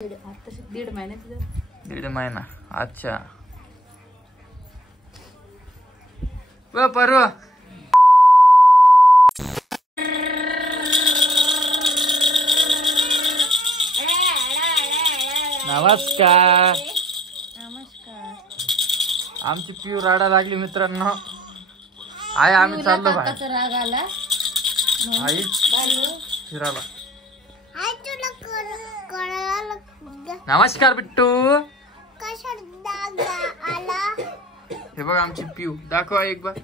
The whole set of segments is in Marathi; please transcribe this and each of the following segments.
दीड महिना अच्छा परवा नमस्कार आमची पिऊ राडा लागली मित्रांनो आहे आम्ही चाललो बाहेर राग आला आई फिरायला नमस्कार बिट्टू हे बघ आमची पिऊ दाखवा एक बार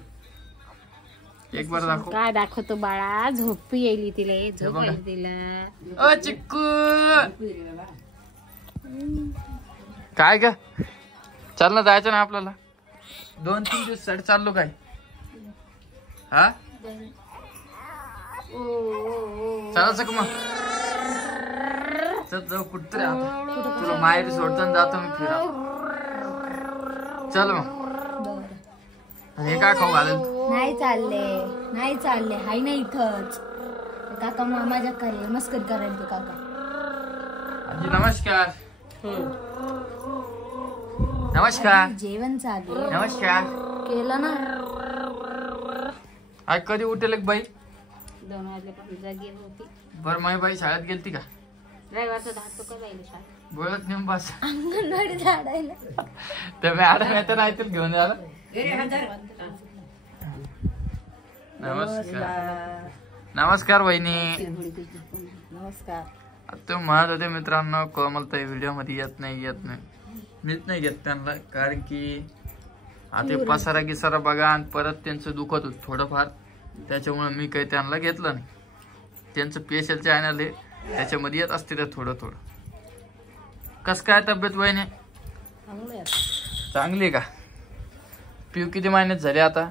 दाखव काय दाखवतो बाळा झोपी येईल तिला झोप येईल तिला ओ चिक्कू काय ग चल ना जायचं ना आपल्याला 2-3 दिवस साठी चाललो काय हा चालायचं का मग चल जाऊ कुठतरी आता तुला माहेरी सोडताना जातो मी फिरा चल मग हे काय खाऊ घालेल नाही चालले हाय ना इथंच काका माझ्या काय मस्करी करायला ते काका आजी नमस्कार नमस्कार जेवण चालू नमस्कार केलं ना आज कधी उठेल एक बाई 2 वाजल्यापासून जागी होती बरं माझी बाई शाळेत गेलती का रविवारचा धाकतो का जाईल शाळेत बोलत नाही बस अंगणवाडी झाडायला तर मॅडम येतं नाही तर घेऊन यायला नमस्कार नमस्कार वहिनी नमस्कार तुम्ही म्हणत होते मित्रांनो कोमलताई व्हिडिओ मध्ये येत नाही मीच नाही घेत त्यांना कारण की आता पसारा गिसारा बघा आणि परत त्यांचं दुखत होत थोडंफार त्याच्यामुळे मी काही त्यांना घेतलं नाही त्यांचं स्पेशल चॅनल आहे त्याच्यामध्ये येत असते ते थोडं कस काय तब्येत वहिनी चांगली आहे का पिऊ किती महिन्यात झाले आता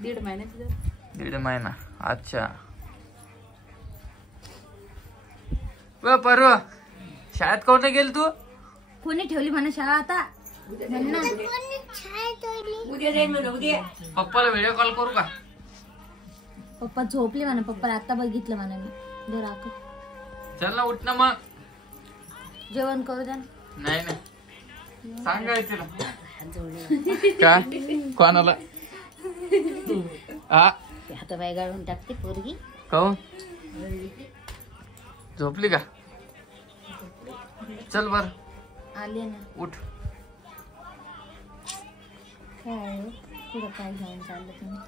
दीड महिना अच्छा परवा शाळेत कोणते गेली तू कोणी ठेवली म्हणा शाळा आता पप्पाला व्हिडिओ कॉल करू का पप्पा झोपले म्हणा पप्पा आता बघितलं म्हणा मी राख चल ना उठ ना मग जेवण करू द्या नाही सांगायचं ना का कोणाला आता बाय गाळून टाकते पोरगी काहून झोपली का चल बर आले ना उठ काय पुढं काय घेऊन चाललं तुम्ही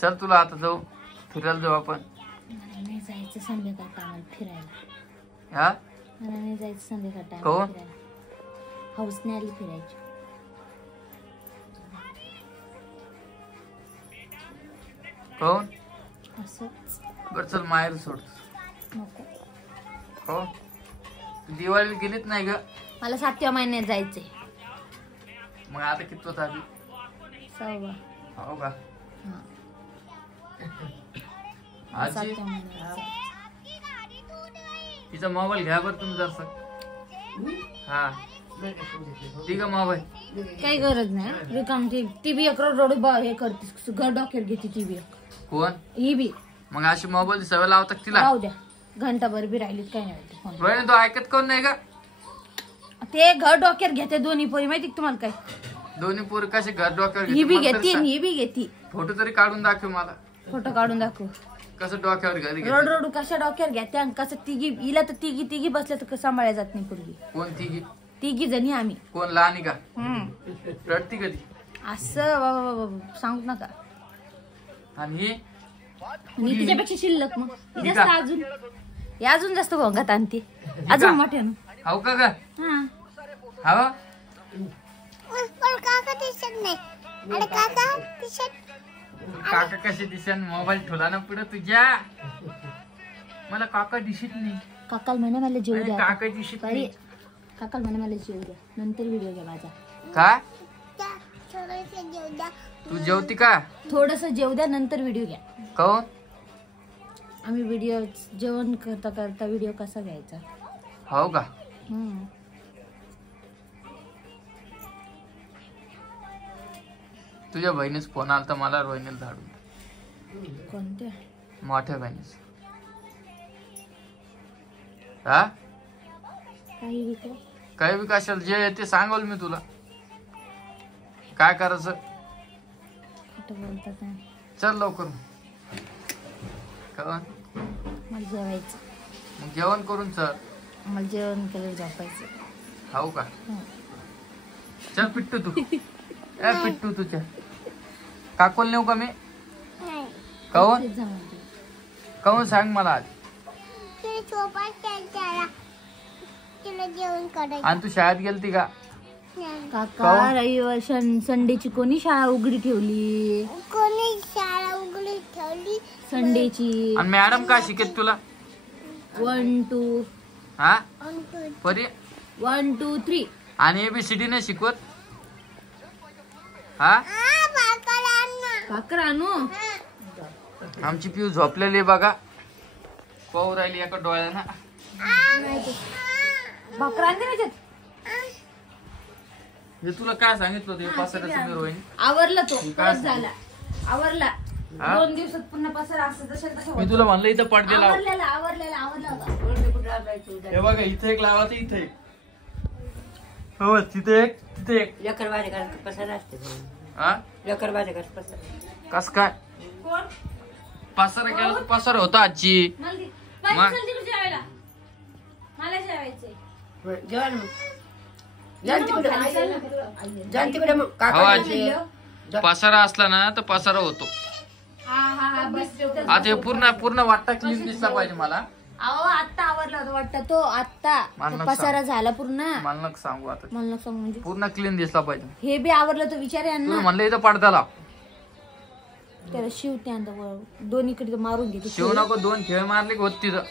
चल तुला आता जाऊ फिरायला जाऊ आपण नाही जायचं संध्याकाळ टायमाला फिरायला हा मला नाही जायचं संध्याकाळ काहून? टायमाला फिरायला हाऊसने आली फिरायची काहून असंच बर चल माहेर सोड नको हो दिवाळी गेलीच नाही ग मला 7व्या महिन्यात जायचंय मग आता किती होत आधी 6वा हो का हा आजी 7व्या महिन्यात तिचा मोबाईल घ्या बरं तुम्ही जरसा हा ठीक आहे मोबाईल काही गरज नाही रिकाम टीव्ही एक रोड हे करते घर डॉक्टर घेते टीव्ही कोण ही बी मग अशी मोबाईल सवय लावतात तिला राहू द्या घंटाभर बी राहिलीत काही नाही फोन बहिणी तो ऐकत कोण नाही का ते घर डॉक्टर घेते दोन्ही पोरी माहिती का तुम्हाला काय दोन्ही पोर कसे घर डोक्यावर ही बी घेते? घेते ही बी घेते फोटो तरी काढून दाखव मला फोटो काढून दाखव कसं डोक्यावर घरी घेते? रोड कशा डॉक्टर घेते आणि कसं तिघी हिला तर तिघी बसल्या तर सांभाळल्या जात नाही पोरगी कोण तिघी जणी आम्ही कोण लहानी का रडती कधी असं बाबा सांगू नका आणि ही मी तिच्यापेक्षा शिल्लक मग ही जास्त का? अजून जास्त भोंगात आणते अजून मोठ्या हाव का ग हा हाव काका कशी दिसन मोबाईल ठेवला ना पुढे तुझ्या मला काका दिसत नाही काकाल म्हणे मला जेवू द्या काका दिसत अरे नाही काकाल म्हणे मला जेवू द्या नंतर व्हिडिओ घ्या माझा काय तू जेवती का थोडस जेवू द्या नंतर व्हिडिओ घ्या काहून आम्ही व्हिडिओ जेवण करता करता व्हिडिओ कसा घ्यायचा हो का तुझ्या बहिणीच फोन आला तर मला रोहिणीला धाडून. कोणत्या? मोठ्या बहिणीच. हा काही बी कशाला जे आहे ते सांगल मी तुला. काय करायचं चल लवकर. मला जेवायचं. मग जेवण करून चल. मला जेवण केलं झोपायचं. हाऊ का? चल पिट्टू तू. ए पिट्टू तुझ्या काकोल नेऊ का मी? काऊन सांग मला आज. आणि तू शाळेत गेलती का? काका रविवार संडेची कोणी शाळा उघडी ठेवली? संडेची. आणि मॅडम का शिकेत तुला? 1 2. हा परी 1 2 3. आणि ABCD नाही शिकवत? हा भाकर आणू. आमची पिऊ झोपलेली बघा. पाहू राहिली एका डोळ्यानं. भाकर आणते त्याच्यात. हे तुला काय सांगितलं होतं पसाऱ्याचं मी रोहिणी? आवरला तो परत झाला. आवरला 2 दिवसात पुन्हा पसारा असं तसं. मी तुला म्हणलं इथं पडदे लाव. आवरलेला हे बघा इथे एक लावायचं इथे एक. हो तिथे एक तिथे एक. लेकर माझ्या घरात पसारा असते. हा लेकर माझ्या घरात पसारा. कस काय पसारा केला तर पसारा होता आजची. मला जेवायचंय. जेवण जाण तिकडे मग काका. पसारा असला ना तर पसारा होतो. आता हे पूर्ण वाटता क्लीन दिसला पाहिजे मला. आता आवरला होता वाटतं तो. आता पसारा झाला पूर्ण. मला नका सांगू आता. मला नका सांगू म्हणजे पूर्ण क्लीन दिसला पाहिजे. हे बी आवरलं तर विचार यांना. म्हणलं इथं पडदा लाव. त्याला शिवते आता. दोन्हीकडे मारून घेते. शिव नको. 2 खेळ मारले होत तिथं.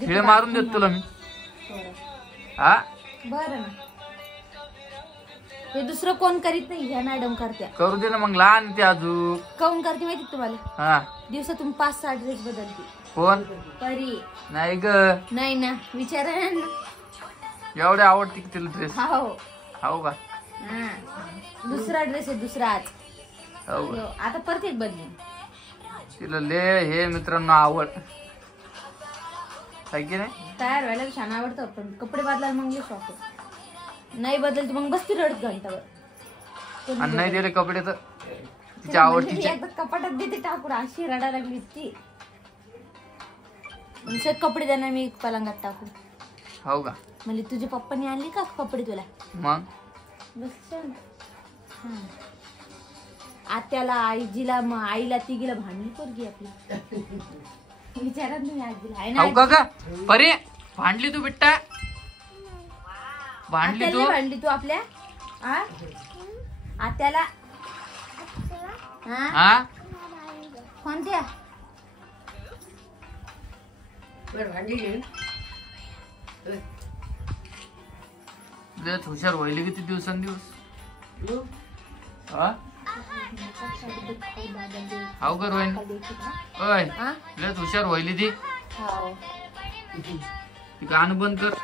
खेळ मारून देत तुला मी. हा बरं ना. हे दुसरं कोण करीत नाही. ह्या मॅडम करत्या. करू दे ना मग. लहान ते अजून काऊन करते माहिती तुम्हाला? हा दिवसातून 5-6 ड्रेस बदलते. कोण? परी. नाही ग. नाही ना विचारा ना. एवढे आवडते की तिला ड्रेस? हो का? दुसरा ड्रेस आहे दुसरा आज. हो आता परत एक बदली. तिला ले हे मित्रांनो आवड आहे की नाही? तयार व्हायला छान आवडतं पण कपडे बदलायला मग शॉक. नाही बदलते मग बसती रडत घंटावर. आणि नाही दिले कपडे तर तिच्या आवडतीचे. कपाटात देते टाकून. अशी रडायला लागली ती. कपडे देणार मी पलंगात टाकून. हो का? म्हणजे तुझ्या पप्पानी आणली का कपडे तुला? मग बस आत्याला आईजीला आईला तिघीला भांडली पोरगी आपली. विचारा तुम्ही आजीला. हो का परे भांडली तू बिट्टा? भांडली तू आपल्या आत्याला? हा कोणत्या? हुशार व्हायली किती दिवसांदिवस. हाव का रोहिणी? ओय लयच हुशार व्हायली ती. गाणं बंद कर.